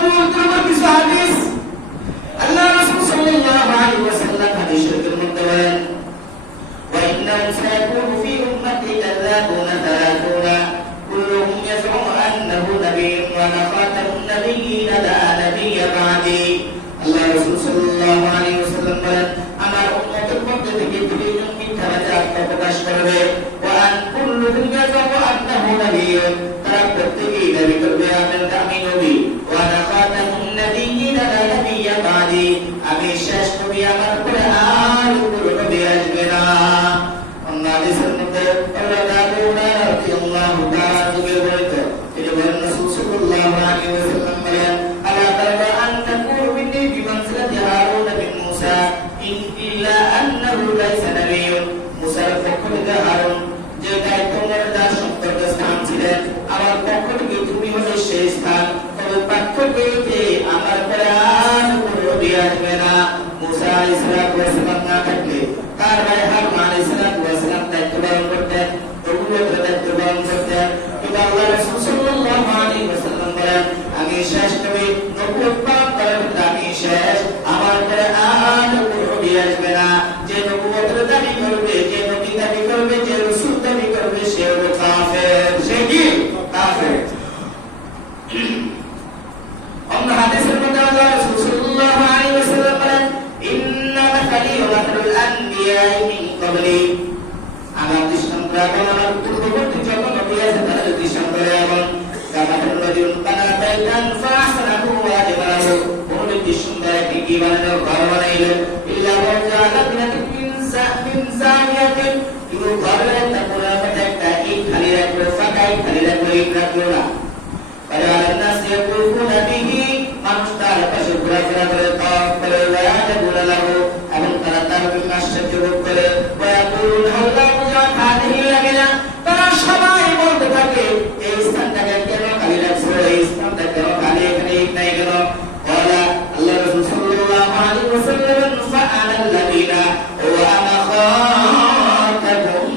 তোমার কিছু হাদিস আল্লাহ রাসূল সাল্লাল্লাহু আলাইহি ওয়াসাল্লাম হাদিস শরীফের মধ্যে বলেন ওয়া ইন্নাহু সায়াকুনু ফি উম্মতি কাযাবুনা তারাকুনা কুল্লুহুম ইয়াজ'umu annahu nabiyyun wa ana khatamun nabiyyin la nabiyya ba'di আল্লাহ রাসূল সাল্লাল্লাহু আলাইহি ওয়াসাল্লাম বলেন আমার উম্মতের মধ্যে থেকে দুইজন মিথ্যাবাদী আত্মপ্রকাশ করবে ওয়া আন কুল্লুহুম ইয়াজ'umu annahu nabiyyun তারা প্রত্যেকেই দাবি করবে আমি নবী ওয়া আনা খাতামুন নাবিয়্যিন লা নাবিয়্যা বাদি আমি শেষ নবী আমার পরে আর কোনো নবী আসবে না হাদিসের মধ্যে আল্লাহ রাদিয়াল্লাহু তাআলা থেকে বলেছে তিনি বলেন রাসূল সাল্লাল্লাহু আলাইহি ওয়াসাল্লাম বলেন আলা তারা আন তাকুনু মিন্নি বিমানসিলাতি হারুন বিন মূসা ইল্লা আন্নাহু লাইসা নাবিয়্যুন মূসার পক্ষ থেকে হারুন যে দায়িত্বমর্যাদার সম্পর্কে স্থান ছিলেন আমার পক্ষ থেকে তুমি হলে সেই স্থান তবে পার্থক্য যে আমার পরে আর কোনো নবী আসবে না মূসা আলাইহিস সালাম না থাকলে তার ভাই হারুন আলাইহিস সালাম দায়িত্ব পালন করতেন নবুয়তের দায়িত্ব পালন করতেন কিন্তু আল্লাহ রাসূল সাল্লাল্লাহু আলাইহি ওয়াসাল্লাম বলেন আমি শেষ নবী নবুয়ত পালন করার আমি শেষ আমার পরে আর কোনো নবী আসবে না যে নবুয়তের দাবি করবে যে নবী দাবি করবে যে রাসূল দাবি করবে সে হলো কাফের সে কি কাফের অন্য হাদিসের মধ্যে আল্লাহ রাসূল সাল্লাল্লাহু আলাইহি ওয়াসাল্লাম বলেন ইন্না মাসালি ওয়া মাসালুল আনবিয়া মিন ক্বাবলি আমার দৃষ্টান্ত আমার পূর্ববর্তী যত নবী আছে তাদের দৃষ্টান্ত এমন কামাতুল রাজুল কানা বাইতান ফাহসানাহু ওয়া জামালু কোন ব্যক্তি সুন্দর একটি কি বানালো ঘর বানাইলো ইল্লা ওয়াজালা মিন জামিয়াতিন কিন্তু ঘরে তারপরে একটা ইট খালি রাখলো ফাঁকা ইট খালি রাখলো ইট রাখলো না الناس يقولون به মানুষ তার পাশে ঘোরাফেরা করে তাওয়াফ করে ওয়ায়াদুল লাহু এবং তারা তার বিনাশ্চর্য করে ওয়ায়াকুলুন হাওলা মুজাত হাদিহি লাগেনা তারা সবাই বলতে থাকে এই স্থানটাকে কেন খালি রাখছো এই স্থানটা কেন খালি এখানে নাই কেন ওয়ালা আল্লাহ রাসূল সাল্লাল্লাহু আলাইহি ওয়াসাল্লাম ফাআলা আল্লাযিনা ওয়া আনা খাতামুন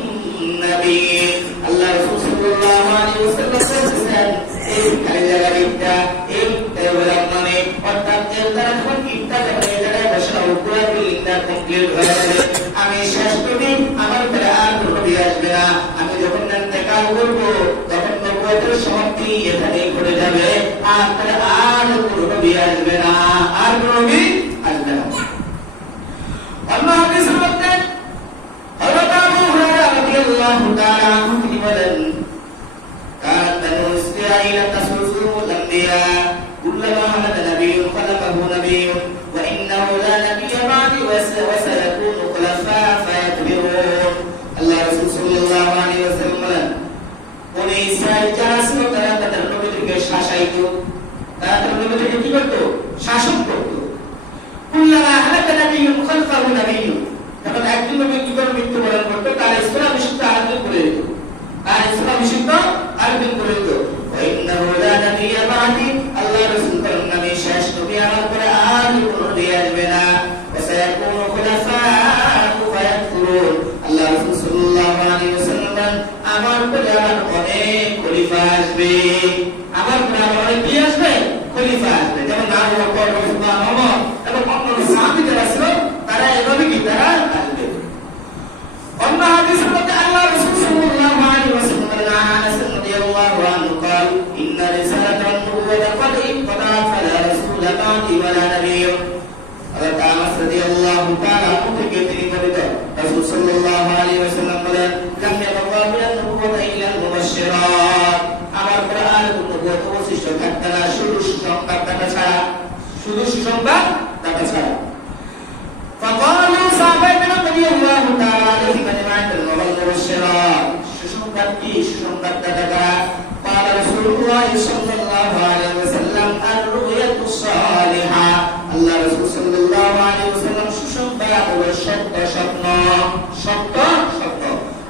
নাবিয়্যিন আল্লাহ রাসূল সাল্লাল্লাহু আলাইহি ওয়াসাল্লাম বলেছেন এই খালি জায়গাটা এই দেওয়ার মানে অর্থাৎ তারা যখন ইফতা যখন এই জায়গায় বসে উপরে বিল্ডিংটা কমপ্লিট হয়ে যাবে আমি শেষ করি আমার পরে আর কোনো নবী আসবে না আমি যখন ইন্তেকাল করব তখন নবুয়তের সমাপ্তি এখানেই ঘটে যাবে আর পরে আর কোনো নবী আসবে না আর কোনো নবী আসবে না আল্লাহ হাদিসের মধ্যে হযরত আবু হুরায়রা রাদিয়াল্লাহু তাআলা আনহু তিনি বলেন كانت بنو إسرائيل تسوسهم الأنبياء كلما هلك نبي خلفه نبي وإنه لا نبي بعد وسيكون خلفاء فيكبرون الله رسول صلى الله عليه وسلم বলেন বনি ইসরাইল যারা ছিল তারা তাদের নবীদেরকে শাসাইতো তারা তাদের নবীদেরকে কি করত শাসন করত কুল্লামা হালাকা নাবিয়্যুন খালফাহু নাবিয়্যুন যখন একজন নবী মৃত্যুবরণ করত তার ইসলাম শিক্ষা আরম্ভ করে দিত আর ইসলাম শিক্ষা আরবিন করে দিত ওয়াইন্নাহু লা নাবিয়্যা বা'দি আল্লাহ রাসূল বলেন আমি শেষ নবী আমার পরে আর কোনো নবী আসবে না ওয়াসায়াকুনু খুলাফা'ু ফায়াকফুরুন আল্লাহ রাসূল সাল্লাল্লাহু আলাইহি ওয়াসাল্লাম আমার পরে আর অনেক খলিফা আসবে আমার পরে আর অনেক কি আসবে খলিফা আসবে যেমন আবু বকর উসমান ওমর এবং অন্যান্য সাহাবীরা ছিল তারা এভাবে কি তারা আসবে অন্য হাদিসের মধ্যে আল্লাহ রাসূল সাল্লাল্লাহু আলাইহি ওয়াসাল্লাম আনাস রাদিয়াল্লাহু আনহু قال ان رساله النبوه قد انقضت فلا رسول بعدي ولا نبي আনাস রাদিয়াল্লাহু তাআলা আনহু থেকে তিনি বলেন রাসূল সাল্লাল্লাহু আলাইহি ওয়াসাল্লাম বলেন লাম ইয়াবকা মিনান নবুওয়াতি ইল্লা মুবাশশিরাত আমার কোরআন নবুওত অবশিষ্ট থাকতে না শুধু সুসংবাদ দাতা ছাড়া শুধু সুসংবাদ দাতা ছাড়া فقالوا صحابه رضي الله تعالى عليهم اجمعين المبشرات সুসংবাদ কি সুসংবাদ দাতা قال رسول الله صلى الله عليه وسلم الرؤيا الصالحه আল্লাহ রাসূল সাল্লাল্লাহু আলাইহি ওয়াসাল্লাম সুসংবাদ ও সত্য স্বপ্ন সত্য সত্য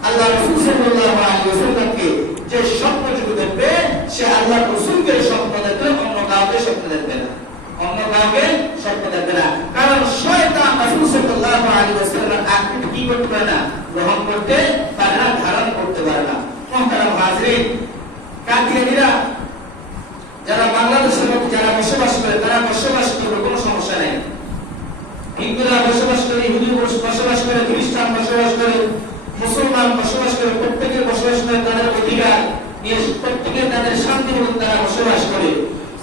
আল্লাহ রাসূল সাল্লাল্লাহু আলাইহি ওয়াসাল্লামকে যে স্বপ্ন যদি দেখবে সে আল্লাহ রাসূলকে স্বপ্ন দেখবে অন্য কাউকে স্বপ্ন দেখবে না অন্য কাউকে স্বপ্ন দেখবে না কারণ শয়তান রাসূল সাল্লাল্লাহু আলাইহি ওয়াসাল্লামের আকৃতি কি করতে পারে না গ্রহণ করতে পারে না ধারণ করতে পারে না মুহতারাম হাজরিন কাদিয়ানীরা যারা বাংলাদেশের মধ্যে যারা বসবাস করে, তারা বসবাস করবে, কোনো সমস্যা নেই। হিন্দুরা বসবাস করে, ইহুদি বসবাস করে, খ্রিস্টান বসবাস করে, মুসলমান বসবাস করে, প্রত্যেকে বসবাস করে তাদের অধিকার নিয়ে, প্রত্যেকে তাদের শান্তিপূর্ণ তারা বসবাস করে।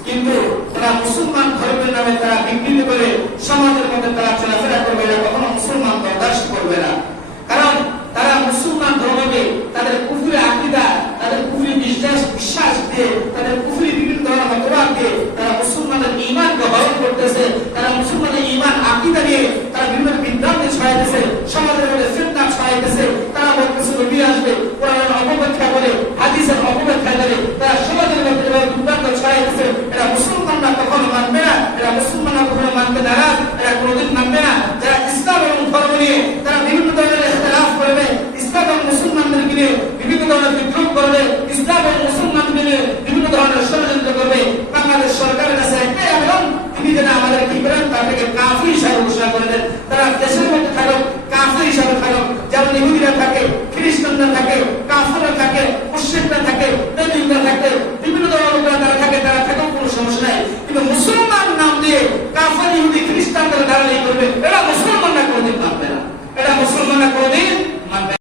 কিন্তু তারা মুসলমান ধর্মের নামে তারা বিকৃতি করে সমাজের মধ্যে তারা চলাফেরা করবে, এটা কখনো মুসলমান বরদাস্ত করবে না। কারণ তারা মুসলমান ধর্মকে তাদের কুফরি আকীদা, তাদের কুফরি বিশ্বাস দিয়ে, তাদের কুফরি বিভিন্ন ধরনের মতবাদ দিয়ে তারা মুসলমানের ঈমানকে হরণ করতেছে। তারা মুসলমানের ঈমান আকীদা নিয়ে তারা বিভিন্ন বিভ্রান্তি ছড়াইতেছে, সমাজের মধ্যে ফিতনা ছড়াইতেছে। তারা বলতেছে নবী আসবে, কোরআনের অপব্যাখ্যা করে, হাদিসের অপব্যাখ্যা করে তারা সমাজের মধ্যে বিভ্রান্ত ছড়াইতেছে। এরা মুসলমানরা কখনো মানবে না, এরা মুসলমানরা কখনো মানতে নারাজ, এরা কোনোদিন মানবে না। যারা ইসলাম এবং ধর্ম নিয়ে তারা বিভিন্ন ধরনের ইখতিলাফ করবে, ইসলাম এবং মুসলমানদেরকে নিয়ে বিভিন্ন ধরনের বিদ্রোহ করবে, ইসলাম এবং মুসলমানদের নিয়ে বিভিন্ন ধরনের ষড়যন্ত্র করবে, বাংলাদেশ সরকারের কাছে একটাই আবেদন, তিনি যেন আমাদের কি করেন, তাদেরকে কাফির হিসাবে ঘোষণা করেন।